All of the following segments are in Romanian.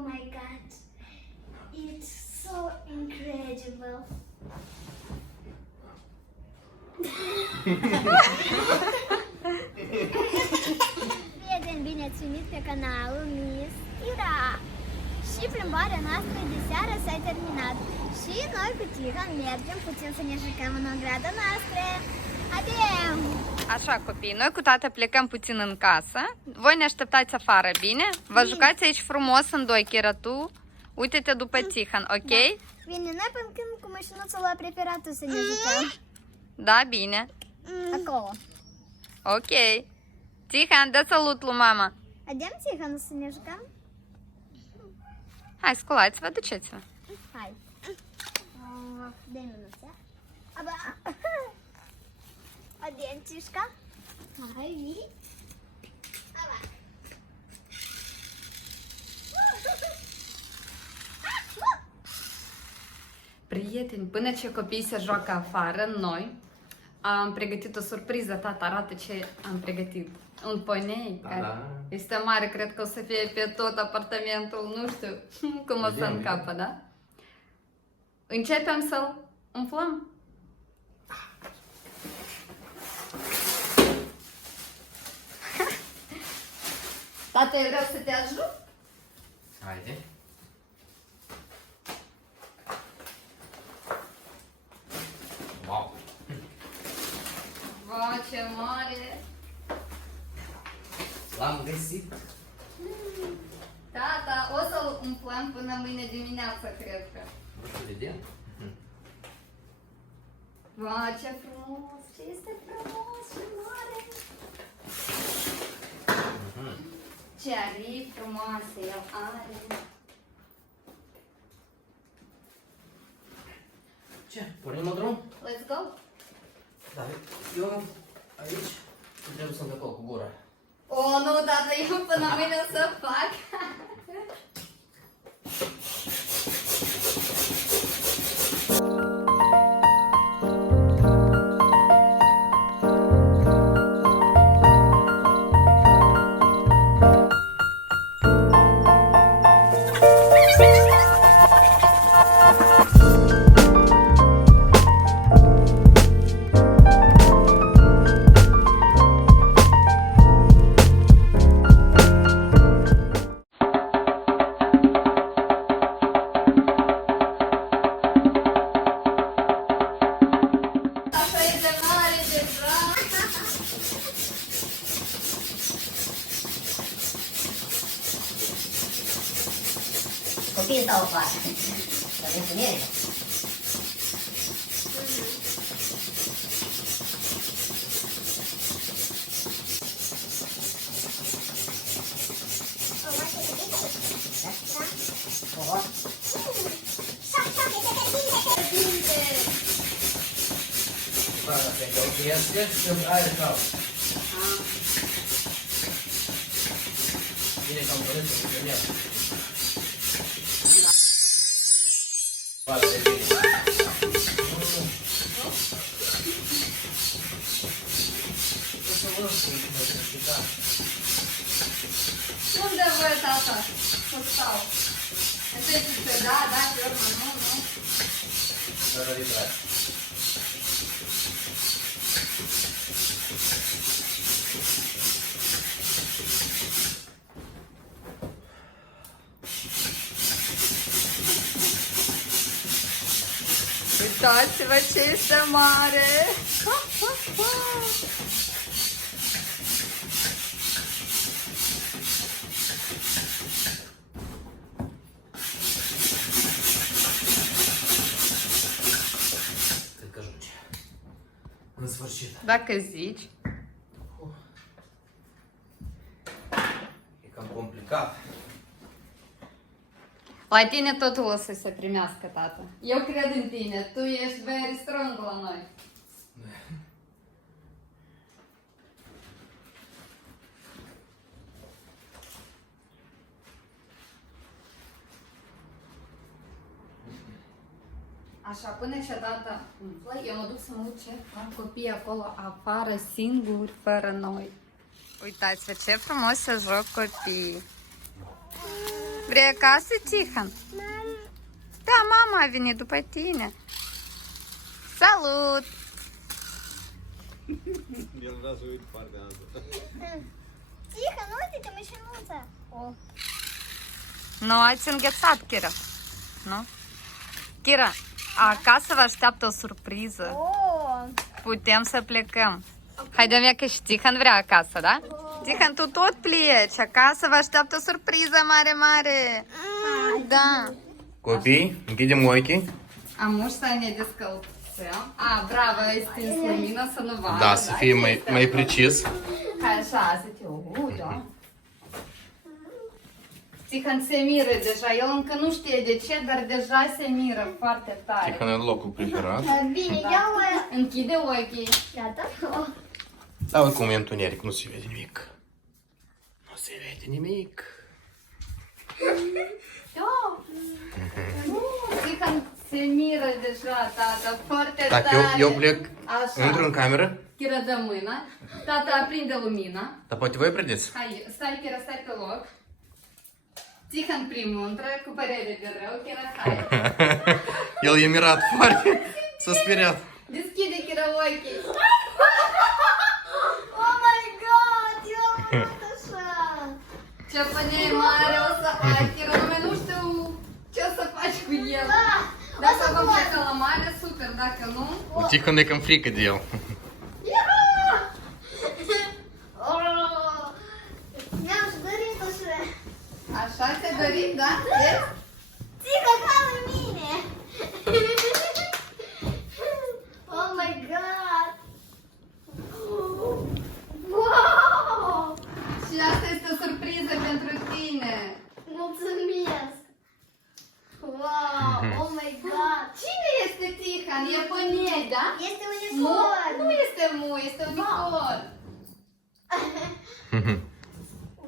my god. It's so incredible. Prieteni, bine ați venit pe canalul Miss Ira! Și plimbarea noastră de seară s-a terminat. Și noi cu Tihan mergem puțin să ne jucăm în ograda noastră. Haidem! Așa, copii, noi cu tata plecăm puțin în casă. Voi ne așteptați afară, bine? Vă jucați aici frumos în doi, Kira, tu. Uite-te după Tihan, ok? Da. Bine, noi până când cu mașinuța la preferatul să ne jucăm. Da, bine. Acolo. Ok. Tihan, dă salut lui mama. Haidem, Tihan, să ne jucăm? Hai, sculați-vă, duceți-vă. Hai. Дай минуtă. Aba. Haidem, Tișca. Hai, vii. Aba. Prieteni, până ce copiii se joacă afară, noi am pregătit o surpriză. Tata, arată ce am pregătit. Un ponei care este mare, cred că o să fie pe tot apartamentul, nu știu cum o să încapă, da? Începem să-l umflăm? Tata, eu vreau să te ajut? Haide. Wow! Wow, ce mare! L-am găsit! Tata, o să-l umflăm până mâine dimineață, cred că. Nu știu, vedem? Wow, ce frumos! Ce este frumos și mare! Ce aripi frumoase el are! Ce? Pornim la drum? Let's go! Da, eu aici trebuie să-mi decol cu gura. Oh, nu, tata, eu până mâine o să fac! Copiii stau afară. Să vedem cum e. Oho. Para să călătorească și să aer cald. Bine că am părut să se vedea. Foarte bine. O să vă spun cum o să explica. Unde voi, tata? Să stau. Asta e ce da, da, pe urmă, nu? Dar o livrare. Uitați-vă ce este mare! Cred că joce. În sfârșit. Dacă zici. E cam complicat. La tine totul o să se primească, tata. Eu cred în tine. Tu ești very strong la noi. Așa, până ce data umflă, eu mă duc să mă uit ce fac copiii acolo afară singuri, fără noi. Uitați-vă ce frumos se joc copiii. Vrei acasă, Tihan? Da, mama a venit după tine. Salut! El vrea să uit partea asta. Тихо, ну uite-te, mășinuța. O. Nu, ați înghețat, Kira. Nu? Kira, acasă vă așteaptă o surpriză. O. Putem să plecăm. Haide, mea, că și Tihan vrea acasă, da? Tihan, tu tot pleci. Acasă vă așteaptă o surpriză mare, mare. Da. Copii, închidem ochii. A muș să ne descălțăm. A, bravo, ai stins lumina să nu vadă. Da, să fie mai precis. Hai așa, să te da. Tihan se miră deja. El încă nu știe de ce, dar deja se miră foarte tare. Tihan e locul preferat. Bine, ia o... Închide ochii. Gata? O. Da, oricum e întuneric, nu se vede nimic. Nu se vede nimic. Tihan se miră deja, tata, foarte Dacă tare. eu plec, Așa. intru în cameră, Kira, dă mâna. Tata, aprinde lumina. dar poate voi prindeți. Hai, stai, Kira, stai pe loc. Tihan primul intră, cu părere de rău. Kira, hai. El e mirat foarte, s-a speriat. Deschide, Kira, ochii. Oh my god, eu am făcut așa. Ce pânei mare o să ai, Kira, numai nu știu ce o să faci cu el. Da, Dacă vom pleca la mare, super, dacă nu... Tihan e cam frică de el. Mi-am și dorit așa. Așa ți-ai dorit, da? Vezi? Țică ca în mine. Oh my god. Wow. Și asta este o surpriză pentru tine. Mulțumesc. Wow, oh my god. Cine este Tihan? E pânei, da? Este Nu, unicorn. nu este mu, este unicorn.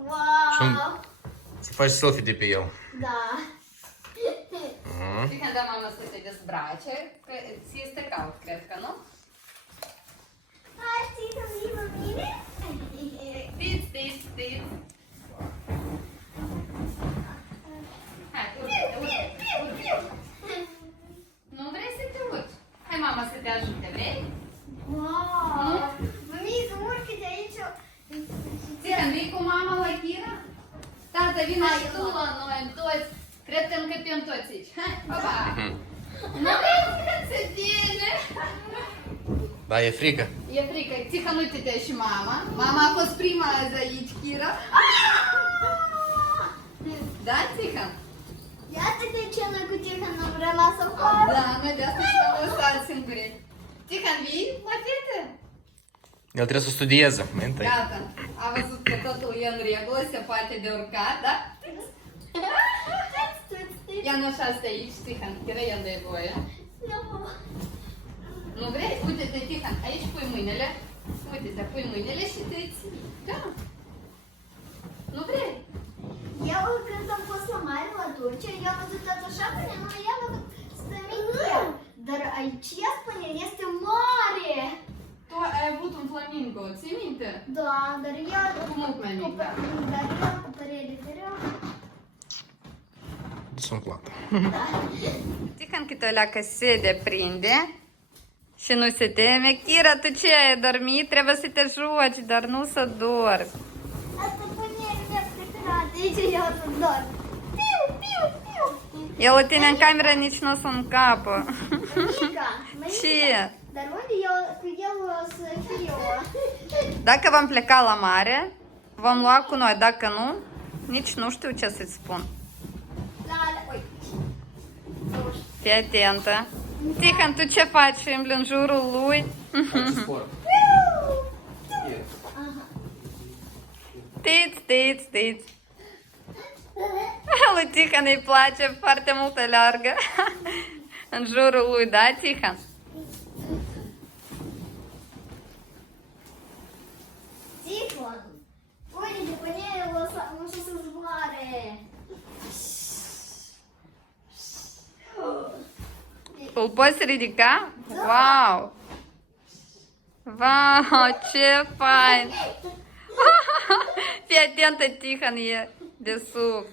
Wow. Să faci selfie de pe el. Da. Tihan, da mama să te dezbrace, că ți este cald, cred că, nu? Hai, știi că vii la mine? Stiți, stiți, stiți. Hai, urcă. Nu vrei să te urci? Hai, mama, să te ajute, vrei? Wow. Mămică, urcă-te aici. Tihan, vii cu mama la Kira? Tata, vine și tu la noi, toți. Cred că încăpem toți aici. Hai, pa, pa. Nu vrei să tine? Da, e frică. E frică. Tihan, uite-te și mama. Mama a fost prima azi aici, Kira. Da, Tihan? Iată de ce noi cu Tihan am rămas afară. Da, noi de asta și am lăsat singuri. Tihan, vii la fete? El trebuie să studieze. Mai întâi. Gata. A văzut că totul e în regulă, se poate de urcat, da? Ia nu așa stai aici, Tihan, Kira, ia dă-i voie. Nu vrei? Uite-te, Tihan, aici pui mâinile. Uite-te, pui mâinile și te ții. Da. Nu vrei? Eu când am fost la mare la Turcia, eu am văzut tot așa până nu i-am văzut stămică. Dar aici spune, este mare. Tu ai avut un flamingo, ții minte? Da, dar eu... Cu mult mai mic, da. Dar eu cu părere de rău. Sunt plată. Tihan câteodată se deprinde și nu se teme. Kira, tu ce ai dormit? Trebuie să te joci, dar nu să dormi. Asta părerea mea preferată. Aici eu să dorm. Piu, piu, piu. El la tine în cameră nici nu o să încapă. Mămica, Ce? dar unde eu cu el o să fiu eu? Dacă vom pleca la mare, vom lua cu noi. Dacă nu, nici nu știu ce să-ți spun. Ui. Fii atentă. Tihan, tu ce faci? Îmbli în jurul lui? Face sport. Tiți, tiți, tiți. Lui Tihan îi place foarte mult să leargă în jurul lui, da, Tihan? Tihon, uite, pe el o să se zboare. Îl poți ridica? Wow! Wow, ce fain! Fii atentă, Tihan e de sub.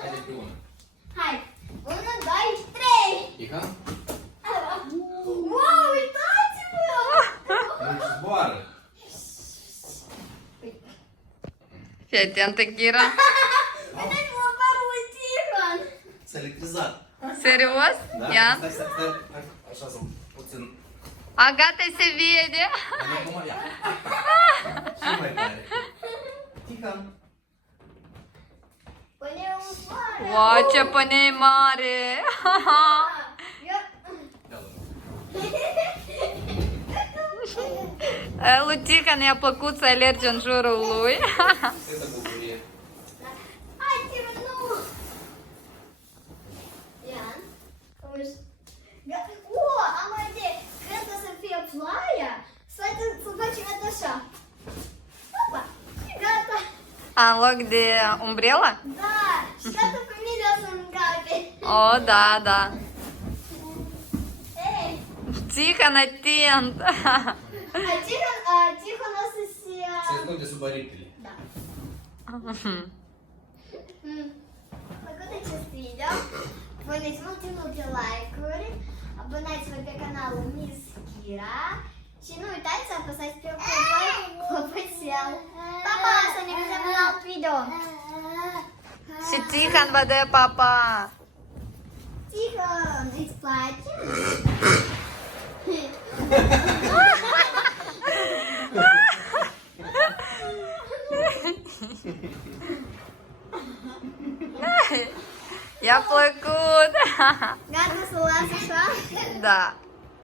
Haideți una. Hai! 1, 2, 3! Tihă? Wow, uitați-vă! Nu zboară. Fii atentă, Ghira. Uitați-vă părul lui Tihon! S-a electrizat. Serios? Da? Ia. Stai. Așa să puțin. A, gata, se vede. Acum ia. Și mai tare. Tihă. Pune un foară! Wow, ce pânei mare. Lui Tihan i-a plăcut să alerge în jurul lui. Câtă bucurie. Hai, Tihon, nu! Ia. O, am o idee! Cred că o să fie ploaia? Să facem așa. Opa! Gata! În loc de umbrela? Da! Și toată familia o să încape! O, da. Ei! Tihan, atent. Tihon o să se... Se ascunde sub aripile. Da. Făcut acest video, puneți multe like-uri, abonați-vă pe canalul Miss Kira și nu uitați să apăsați pe clopoțel. Pa, pa, să ne vedem în alt video! Și Tihan vă dă papa. Tihon, îți place? I-a plăcut. Gata să o las așa? Da.